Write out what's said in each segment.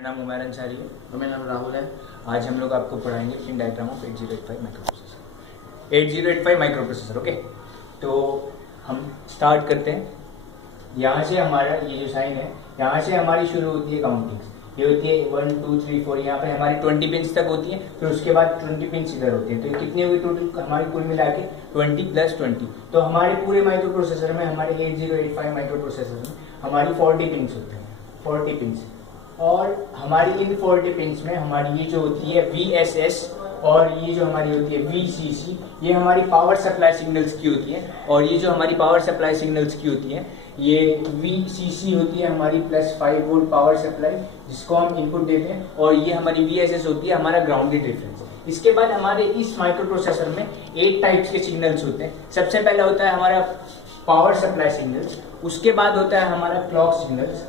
मेरा नाम उमर अंसारी है और मेरा नाम राहुल है। आज हम लोग आपको पढ़ाएंगे pin diagram of 8085 micro processor. 8085 micro processor. Okay, तो हम स्टार्ट करते हैं। यहाँ से हमारा ये जो साइन है, यहाँ से हमारी शुरू होती है काउंटिंग। ये होती है 1 2 3 4, यहाँ पे हमारी 20 पिन्स तक होती है। फिर उसके बाद 20 पिन्स इधर होती है। तो ये कितनी हुई टोटल हमारी कुल मिला के 20 + 20। तो हमारे पूरे माइक्रो प्रोसेसर में, हमारे 8085 माइक्रो प्रोसेसर में हमारी 40 पिन्स होते हैं, 40 पिन्स। और हमारी इन 40 पिन्स में हमारी ये जो होती है VSS और ये जो हमारी होती है VCC, ये हमारी पावर सप्लाई सिग्नल्स की होती है। और ये जो हमारी पावर सप्लाई सिग्नल्स की होती है, ये VCC होती है हमारी +5 वोल्ट पावर सप्लाई, जिसको हम इनपुट देते हैं। और ये हमारी VSS होती है हमारा ग्राउंडेड रेफरेंस। इसके बाद हमारे इस माइक्रो प्रोसेसर में 8 टाइप्स के सिग्नल्स होते हैं। सबसे पहला होता है हमारा पावर सप्लाई सिग्नल्स, उसके बाद होता है हमारा क्लॉक सिग्नल्स।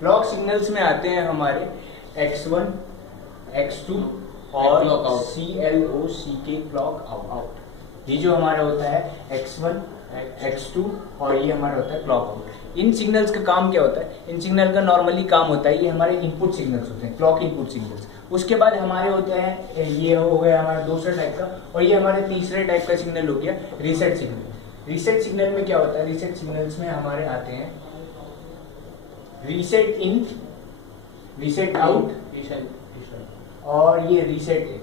क्लॉक सिग्नल्स में आते हैं हमारे X1, X2 और CLOCK क्लॉक आउट। ये जो हमारा होता है X1, X2 और ये हमारा होता है क्लॉक आउट। इन सिग्नल्स का काम क्या होता है? इन सिग्नल का नॉर्मली काम होता है, ये हमारे इनपुट सिग्नल्स होते हैं, क्लॉक इनपुट सिग्नल्स। उसके बाद हमारे होते हैं, ये हो गया हमारा दूसरा टाइप का। और ये हमारे तीसरे टाइप का सिग्नल हो गया रीसेट सिग्नल। रीसेट सिग्नल में क्या होता है? रीसेट सिग्नल्स में हमारे आते हैं रीसेट इन, रीसेट आउट और ये रीसेट इन।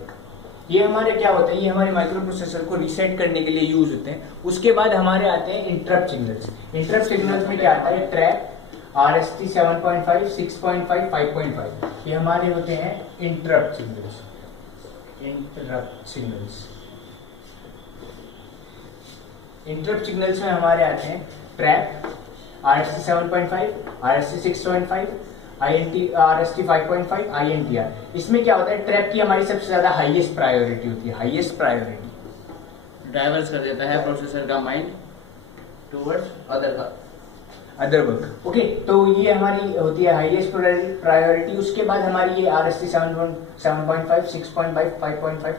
ये हमारे क्या होता है? ये हमारे माइक्रो प्रोसेसर को रीसेट करने के लिए यूज होते हैं। उसके बाद हमारे आते हैं इंटरप्ट सिग्नल्स। इंटरप्ट सिग्नल्स में क्या आता है? ट्रैप, RST 7.5, 6.5, 5.5, ये हमारे होते हैं इंटरप्ट सिग्नल्स। इंटरप्ट सिग्नल्स में हमारे आते हैं trap, RST 7.5, RST 6.5, RST 5.5, INTR। इसमें क्या होता है? ट्रैप की हमारी सबसे ज्यादा हाईएस्ट प्रायोरिटी होती है, हाईएस्ट प्रायोरिटी। डाइवर्स कर देता है प्रोसेसर का mind towards other work. Okay, तो ये हमारी होती है हाईएस्ट प्रायोरिटी। उसके बाद हमारी ये RST 7.5, 6.5, 5.5,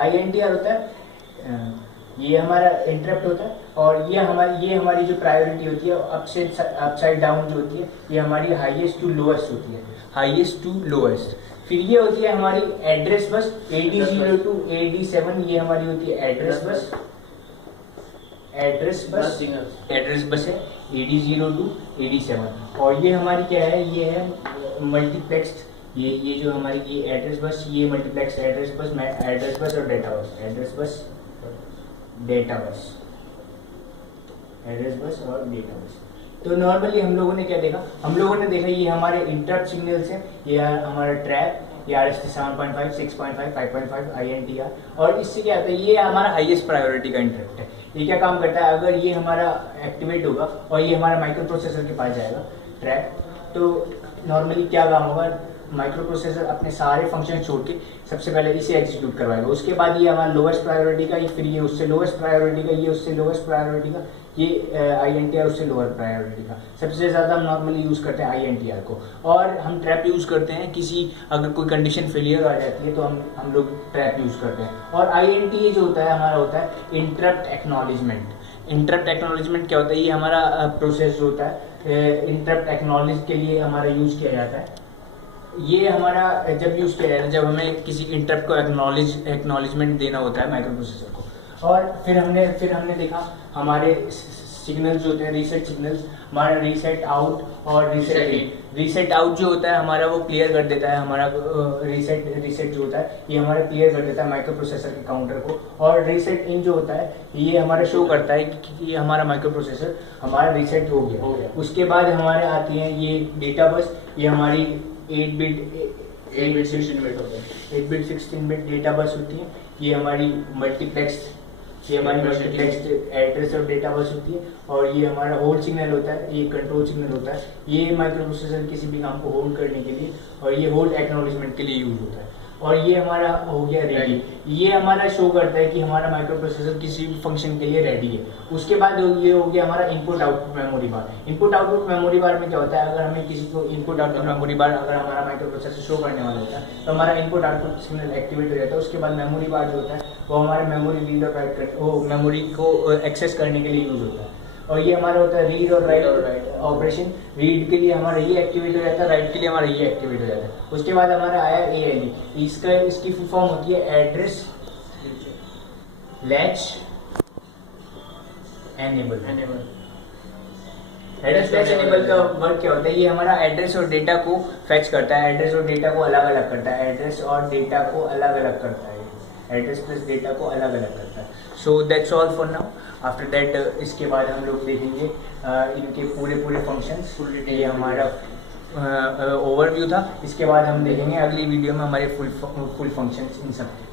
INTR होता है। ये हमारा इंटरप्ट होता है। और ये हमारी जो प्रायोरिटी होती है अपसाइड डाउन जो होती है, ये हमारी हाईएस्ट टू लोएस्ट होती है, हाईएस्ट टू लोएस्ट। फिर ये होती है हमारी address bus, AD0 to AD7, ये हमारी होती है एड्रेस बस है AD0 to AD7। और ये हमारी क्या है? ये है मल्टीप्लेक्स्ड। ये जो हमारी ये एड्रेस बस, ये मल्टीप्लेक्स एड्रेस बस और डेटा बस, एड्रेस बस और डेटा बस। तो नॉर्मली हम लोगों ने क्या देखा? हम लोगों ने देखा ये हमारे इंटरप्ट सिग्नल्स हैं। ये हमारा ट्रैप, ये RST 7.5, 6.5, 5.5, INTR। और इससे क्या होता है? ये हमारा हाईएस्ट प्रायोरिटी का इंटरप्ट है। ये क्या काम करता है? अगर ये हमारा एक्टिवेट होगा और ये हमारा माइक्रो प्रोसेसर के पास जाएगा ट्रैप, तो नॉर्मली क्या काम होगा? माइक्रो प्रोसेसर अपने सारे फंक्शन छोड़ के सबसे पहले इसे एग्जीक्यूट करवाएगा। उसके बाद ये हमारा लोएस्ट प्रायोरिटी का, फिर ये उससे लोएस्ट प्रायोरिटी का, ये उससे लोएस्ट प्रायोरिटी का, ये INTR उससे लोअर प्रायोरिटी का। सबसे ज़्यादा हम नॉर्मली यूज़ करते हैं INTR को। और हम ट्रैप यूज़ करते हैं अगर कोई कंडीशन फेलियर आ जाती है तो हम लोग ट्रैप यूज़ करते हैं। और INTA जो होता है हमारा होता है इंटरप्ट एक्नॉलेजमेंट। इंटरप्ट एक्नॉलेजमेंट क्या होता है? ये हमारा प्रोसेस जो होता है इंटरप्ट एक्नॉलेज के लिए हमारा यूज़ किया जाता है। ये हमारा जब यूज़ किया जाता है जब हमें किसी इंटरप्ट को एक्नॉलेजमेंट देना होता है माइक्रो प्रोसेसर को। और फिर हमने देखा हमारे सिग्नल्स जो होते हैं रीसेट सिग्नल्स, हमारा रीसेट आउट और रीसेट इन। रीसेट आउट जो होता है हमारा वो क्लियर कर देता है हमारा रीसेट जो होता है ये हमारा क्लियर कर देता है माइक्रो प्रोसेसर के काउंटर को। और रीसेट इन जो होता है ये हमारा शो करता है कि ये हमारा माइक्रो प्रोसेसर हमारा रीसेट हो गया। उसके बाद हमारे आती हैं ये डेटा बस, ये हमारी 8 बिट 16 बिट डेटा बस होती है। ये हमारी मल्टीप्लेक्स्ड एड्रेस और डेटा बस होती है। और ये हमारा होल्ड सिग्नल होता है, ये कंट्रोल सिग्नल होता है। ये माइक्रो प्रोसेसर किसी भी काम को होल्ड करने के लिए और ये होल्ड एक्नॉलेजमेंट के लिए यूज होता है। और ये हमारा हो गया रेडी। ये हमारा शो करता है कि हमारा माइक्रो प्रोसेसर किसी भी फंक्शन के लिए रेडी है। उसके बाद ये हो गया हमारा इनपुट आउटपुट मेमोरी बार। इनपुट आउटपुट मेमोरी बार में क्या होता है? अगर हमें किसी को इनपुट आउटपुट मेमोरी बार अगर हमारा माइक्रो प्रोसेसर शो करने वाला होता है तो हमारा इनपुट आउटपुट सिग्नल एक्टिवेट हो जाता है। उसके बाद मेमोरी बार जो होता है वो हमारे मेमोरी रीड और राइट वो मेमोरी को एक्सेस करने के लिए यूज होता है। और ये हमारा होता है रीड और Read और राइट write। ऑपरेशन। रीड के लिए हमारा ये एक्टिवेट हो जाता है, राइट के लिए हमारा ये एक्टिवेट हो जाता है। उसके बाद हमारा आया ALE, इसकी फुल फॉर्म होती है address latch enable. Address latch enable का वर्क क्या होता है, ये हमारा एड्रेस और डेटा को फेच करता है, एड्रेस और डेटा को अलग अलग करता है, एड्रेस और डेटा को अलग अलग करता है, एड्रेस प्लस डेटा को अलग अलग करता है। So that's all for now. After that इसके बाद हम लोग देखेंगे इनके पूरे फंक्शंस। ये हमारा ओवरव्यू था। इसके बाद हम देखेंगे अगली वीडियो में हमारे फुल फंक्शंस इन सब के।